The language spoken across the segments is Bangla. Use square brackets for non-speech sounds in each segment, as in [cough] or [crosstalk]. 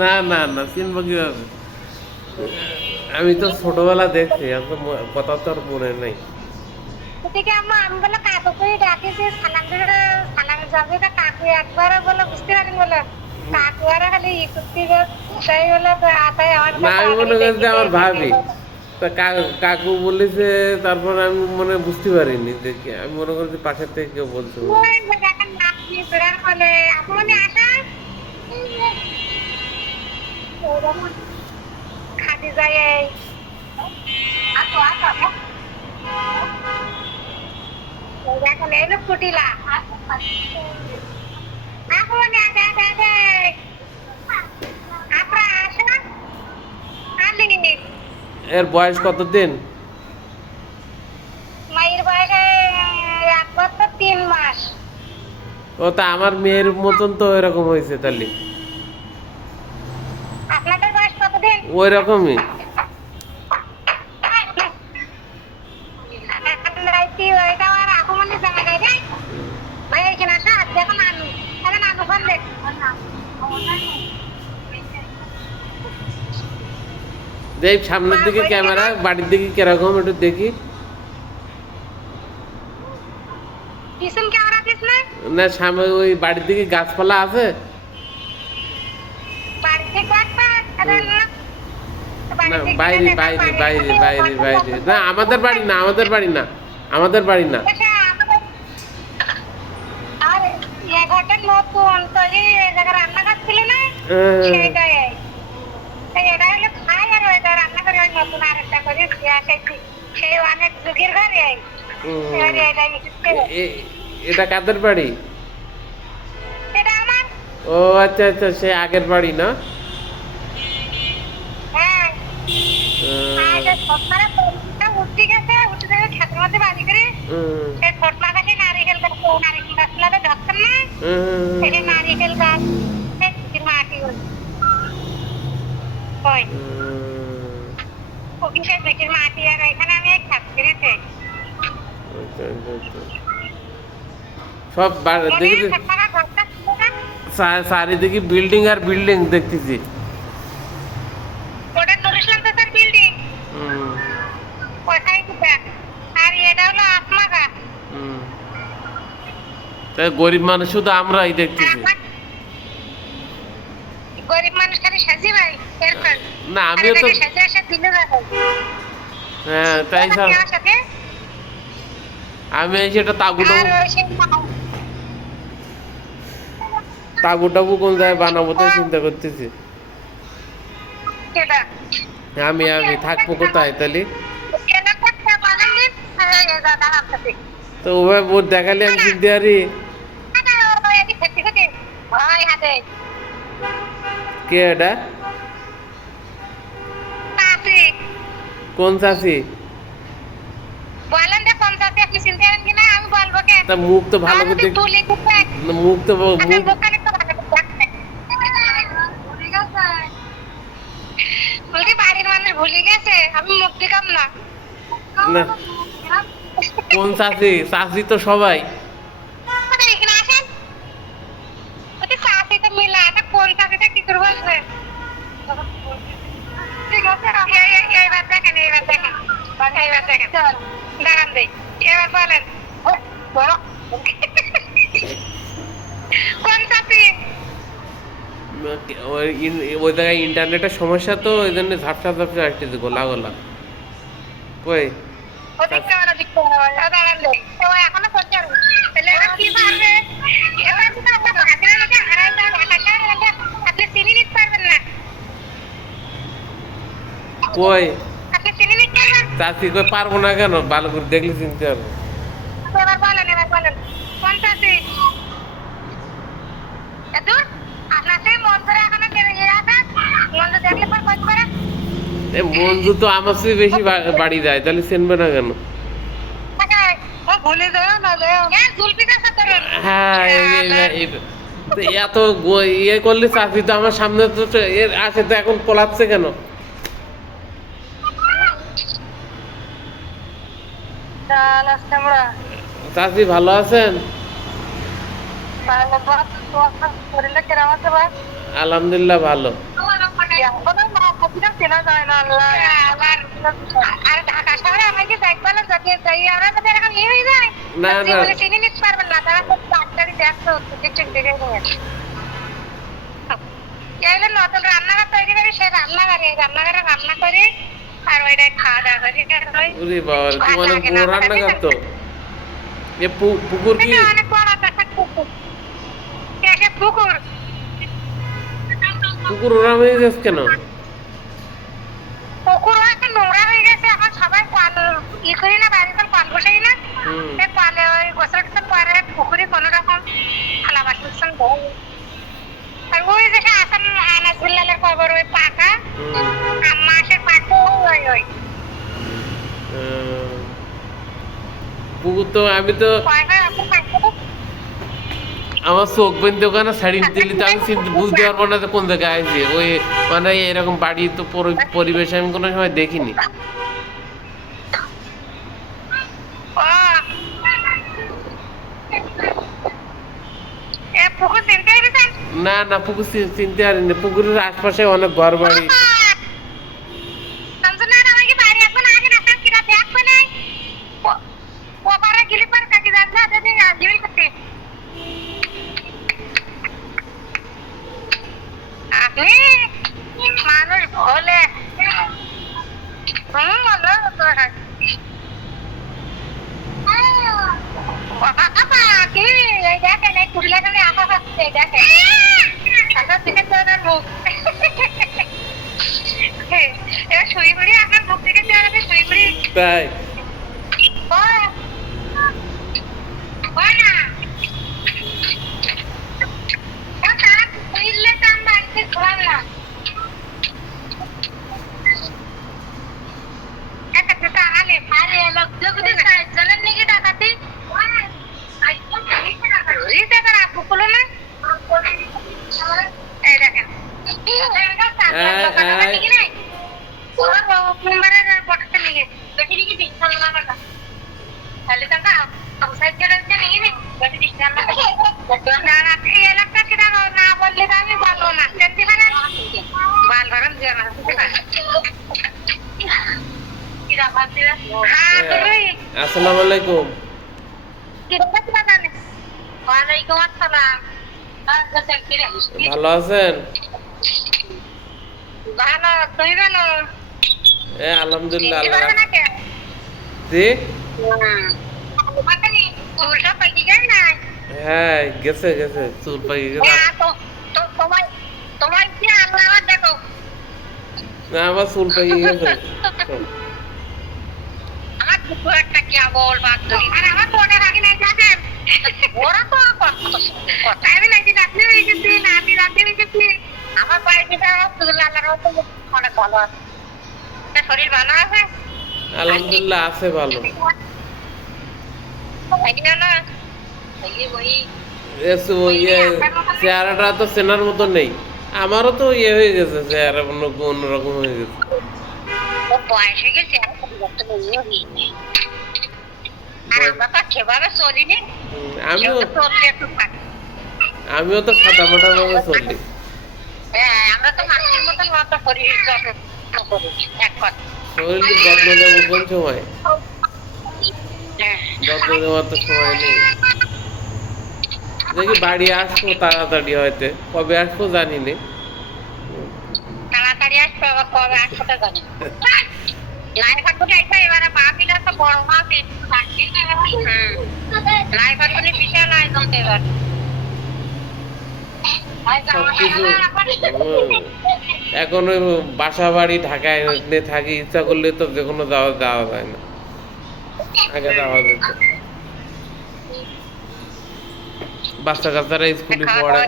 না না। না না চিনবো কীভাবে আমি তো ছোটবেলা দেখছি কথা তো আর মনে নাই। আমার ভাবি। কাকু বলেছে তারপর আমি মনে বুঝতে পারিনি দেখি আমি মনে করছি পাশের থেকে কেউ বলছে এর বয়স কতদিন মায়ের তিন মাস ও তা আমার মেয়ের মতন তো এরকম হয়েছে তাহলে আপনাদের বয়স কতদিন ওই রকমই রাইতি ওইটা আর আগমনে জানা যায় রে ভাই এখানে আসা দেখো সামনের দিকে ক্যামেরা বাড়ির দিকে কীরকম একটু দেখি। না সামনে ওই বাড়ির দিকে গাছপালা আছে বাড়িতে কয়েকটা আরে না না বাইরে বাইরে বাইরে বাইরে বাইরে। না আমাদের বাড়ি না আমাদের বাড়ি না আমাদের বাড়ি না। হ্যাঁ। এটা কাদের বাড়ি? ও আচ্ছা আচ্ছা সে আগের বাড়ি না? মাটি বেটির মাটি আর এখানে আমি আচ্ছা, আচ্ছা, আচ্ছা। সব চারিদিকে বিল্ডিং আর বিল্ডিং দেখতেছি ওটা Nur Islam sir building um, কোথায় কোথা আর এটা হলো আসমা গাছ উম। তা গরিব মানুষ শুধু আমরাই দেখতেছি। গরিব মানুষ খালি সাজি ভাই। না আমিও তো হ্যাঁ তাই আমি সেটা তাবু টাবু তাবু কোন জায়গায় বানাবো তাই চিন্তা করতেছি। আমি আমি থাকব কোথায় তাহলে? আপনাকে তো ওভাবে বোধ দেখালে আমি চিনতে পারি কে এটা? কোন চাষি বলেন যে পঞ্চায়েতে আপনি চিনতে পারেন কিনা? আমি বলব কে? তা মুখ তো ভালো করে দেখ মুখ তো মুখ করে দেখতে। বলছি বাড়ির মানুষ ভুলে গেছে? আমি মুখ না। কোন চাষি চাষি তো সবাই মানে এখানে আসেন ওতে চাষি তো মিলা এটা কোন চাষিটা কি ঠিক আছে এই- এই- এইবার দেখেন এইবার দেখেন। এইবার দেখেন। দাঁড়ান দেই। এবার বলেন। কোন চাষি ওই জায়গায় ইন্টারনেটের সমস্যা তো ওই জন্য ঝাপসা ঝাপসা আসতেছে গোলা গোলা কই? এখনও আপনি চিনি নিতে পারবেন না। কই? আপনি চিনি নিতে পারবেন? চাষি কই পারব না কেন? ভালো করে দেখলে চিনতে পারব। এবার বলেন এবার বলেন। কোন আপনার সেই মন্দিরে এখনও কেড়ে গিয়ে আছে? মন্দির দেখলে পর কত করে। এ মঞ্জু তো আমার চেয়ে বেশি বাড়ি যায় তাহলে চিনবে না কেন? ও ভুলে যাও না সাথে হ্যাঁ এত ইয়ে করলে চাষি তো আমার সামনে তো এর আছে তো এখন পলাচ্ছে কেন? চাষি ভালো আছেন? আলহামদুলিল্লাহ ভালো। এখনও মা কবিরা চেনা যায় না, আল্লাহ। আর ঢাকা শহরে আমাকে দেখবে যদি যাই আমরা যদি এরকম ইয়ে হয়ে যায়, না, না। জীবনে চিনি নিতে পারবেন না, তারা খুব তাড়াতাড়ি ব্যস্ত হচ্ছে, কিছু দিকে নিয়ে। নতুন রান্নাঘর তৈরি করি, সেই রান্নাঘরে, রান্নাঘরে রান্না করি, আর ওইটাই খাওয়া দাওয়া করি। ওরে বাবা তোমার না, বড় রান্না ঠিক এ পুকুর কি অনেক বড় একটা পুকুর। এটা পুকুর। পুকুর ওরাম হয়ে গেছে কেন? পুকুর হয়তো নোংরা হয়ে গেছে এখন সবাই কল ই করি না বাড়িতে কল বসাই না। কলে ওই গোসল টোসল করে পুকুরে কোনো রকম থালা বাসন আর ওই যে বিল্লালের খবর ওই পাকা। আসে পাকা ওই ওই। পুকুর তো আমি তো আমার চোখ বেঁধে ওখানে শাড়ি দিলি তো আমি বুঝতে [laughs] পারব না যে কোন জায়গায় আছে ওই মানে এরকম বাড়ি তো [laughs] পরিবেশ আমি কোনো সময় দেখিনি। না না পুকুর চিনতে পারিনি। পুকুরের আশপাশে অনেক ঘর বাড়ি সঞ্জনার আমাকে বাড়ি এখন আগে রাখার কিরা দেখবে নাই ওপারে গিলি পার কাটি যাচ্ছে যদি জিবি করতে আপনি মানুষ ভোলে হুম বলো তো বাবা কি এই দেখেন এই কুড়িলা খানে আশা পাচ্ছে এই দেখেন আশা এবার শুই বুড়ি আপনার মুখ থেকে চেহারাতে শুই বুড়ি তাই বল বল না কাকা বুঝলে তো আমি বাড়িতে ঘুমাম না একটা তো আলে আরে লোক যদি জলের নিকে ডাকাতি এই দেখেন আপু খুলো না এই দেখেন আসসালামু আলাইকুম। ভালো আছেন? ভালো তুমি ভালো এ আলহামদুলিল্লাহ? জি? হ্যাঁ গেছে গেছে চুল পাকি গেছে। গেছি, নাতি রাত্রে হয়ে গেছি। আমার বাড়িতে অনেক ভালো আছে। শরীর ভালো আছে? আলহামদুলিল্লাহ আছে ভালো। চেহারাটা তো চেনার মতো নেই। আমারও তো ইয়ে হয়ে গেছে চেহারা অন্য অন্যরকম হয়ে গেছে। আর। আর আমিও তো আমিও সাদা মাটা ভাবে চলি। হ্যাঁ, শরীর যত্ন নেব কোন সময়। হ্যাঁ। যত্ন নেওয়ার তো সময় নেই। দেখি বাড়ি আসব তাড়াতাড়ি হয়তো কবে আসব জানি না। তাড়াতাড়ি আসবে আবার কবে আসবে তো জানি আইসা এবারে মা মিলে তো বড় বিশাল আয়োজন তো এবার। এখন ওই বাসা বাড়ি ঢাকায় থাকি ইচ্ছা করলে তো যে কোনো যাওয়া যাওয়া যায় না। আগে যাওয়া যেত। বাচ্চা কাচ্চারা স্কুলে পড়ে।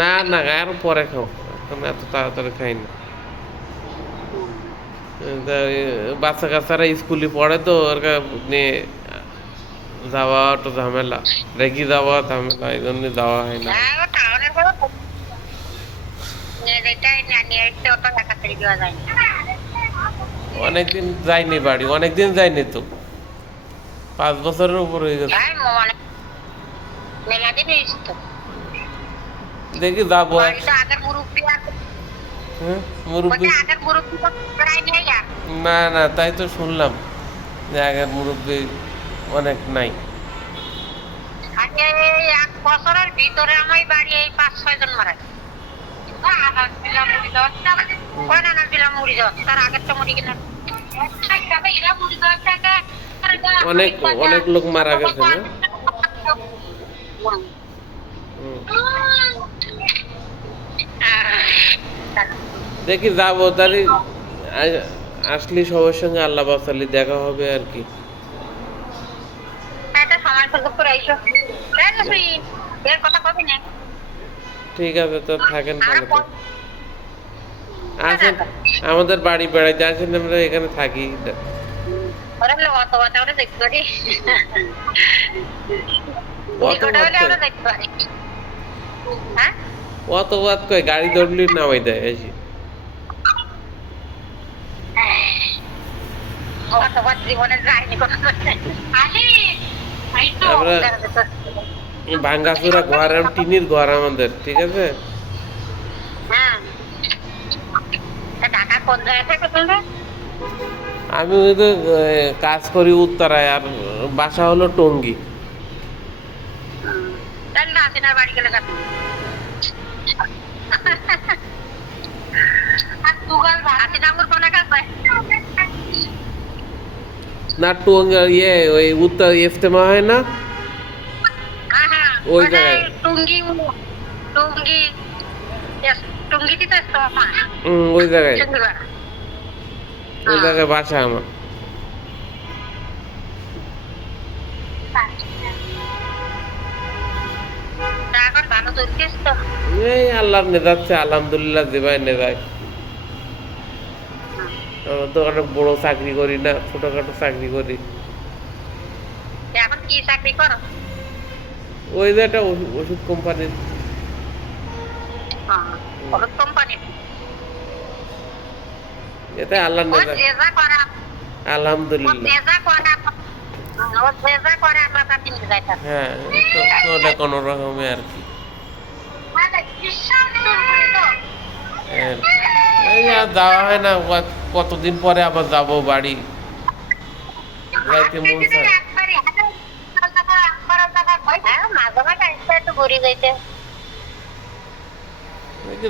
না না আর পরে খাও এখন এত তাড়াতাড়ি খাই না। বাচ্চা কাচ্চারা স্কুলে পড়ে তো ওর নিয়ে যাওয়া তো ঝামেলা। রেখে যাওয়া ঝামেলা এই জন্য যাওয়া হয় না। অনেকদিন যাইনি বাড়ি অনেকদিন যাইনি তো। পাঁচ বছরের উপর হয়ে গেছে। হ্যাঁ, দেখি যাব। হ্যাঁ না না তাই তো শুনলাম যে আগের মুরব্বী অনেক নাই। এক বছরের ভিতরে আমার বাড়ি এই পাঁচ ছয় জন মারা গেছে। আনার দিলাম মুড়ি তার আগের তো মুড়ি কিনা অনেক অনেক লোক মারা গেছে না? দেখি যাব তাহলে আসলি সবার সঙ্গে আল্লাহ বাসালি দেখা হবে আর কি। একটা সময় সুযোগ করে আইসো এই যে তুই এর কথা কবি না? ঠিক আছে তো থাকেন ভালো আসেন আমাদের বাড়ি বেড়াইতে আসেন আমরা এখানে থাকি। ওরা অত কথা দেখতে পারি। অত বাদ আমরা কই? দেখতে পারি। হ্যাঁ? অত বাদ কই গাড়ি ধরলি নামাই দেয় এসে ভাঙ্গাচুরা ঘর টিনির ঘর আমাদের ঠিক আছে? হ্যাঁ। ঢাকা কোন জায়গা থেকে তোমরা আমি তো কাজ করি উত্তরায় আর বাসা হলো টঙ্গি। না টঙ্গি ইয়ে ওই উত্তর ইফতেমা হয় না? হ্যাঁ হ্যাঁ ওই মানে জায়গায়। টুঙ্গি টুঙ্গি তো ওই জায়গায়। ওই জায়গায় বাসা আমার। এই আল্লাহর আলহামদুলিল্লাহ তো অনেক বড় চাকরি করি না, ছোটখাটো চাকরি করি। এখন কি চাকরি করো ওই যে একটা ওষুধ- কোম্পানির কোম্পানি এতে আল্লাহ। আলহামদুলিল্লাহ। হ্যাঁ কোনো রকমে আর কি। হ্যাঁ। যাওয়া হয় না কতদিন পরে আবার যাব বাড়ি? যাইতে মন চায়।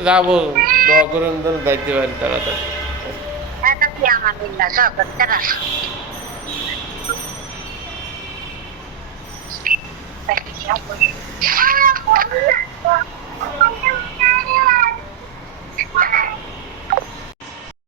যাব দোয়া করে যেন যাইতে পারি তাড়াতাড়ি। mình là sợ cần chắc là Thank.